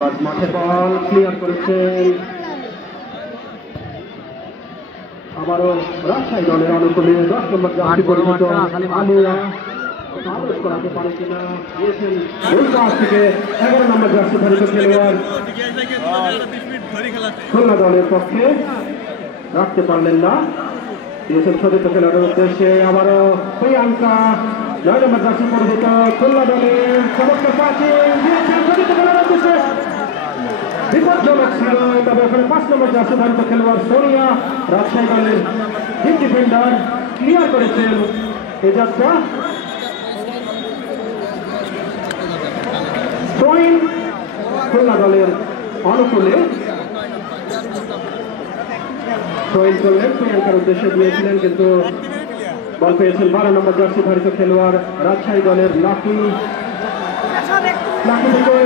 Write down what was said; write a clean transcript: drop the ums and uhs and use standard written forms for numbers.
মাঠে বল ক্লিয়ার করেছেন আবারও রাজশাহী দলের অনুকূলে 10 নম্বর জার্সি পরিহিত আলিয়া আদেশ করাতে পারে কিনা দিয়েছেন ওই পাশ থেকে 11 নম্বর জার্সি ধারিত খেলোয়াড় খুলনা দলের পক্ষে রাখতে পারলেন না দিয়েছেন সতীর্থ খেলোয়াড়ের উদ্দেশ্যে আবারও প্রিয়াঙ্কা 9 নম্বর জার্সি পরিহিত খুলনা দলের চমৎকার পাসিং দিয়েছেন সতীর্থ খেলোয়াড়ের উদ্দেশ্যে বিপজ্জনক ছিল তবে এখানে 5 নম্বর জার্সি ধারিত খেলোয়াড় সোনিয়া রাজশাহী দলের ডিপ ডিফেন্ডার ক্লিয়ার করেছেন এই যাত্রা পয়েন্ট খুলনা দলের অনুকূলে পয়েন্ট করলেন প্রিয়াঙ্কার উদ্দেশ্যে দিয়েছিলেন কিন্তু বল পেয়েছেন 12 নম্বর জার্সি ধারিত খেলোয়াড় রাজশাহী দলের লাকি থেকে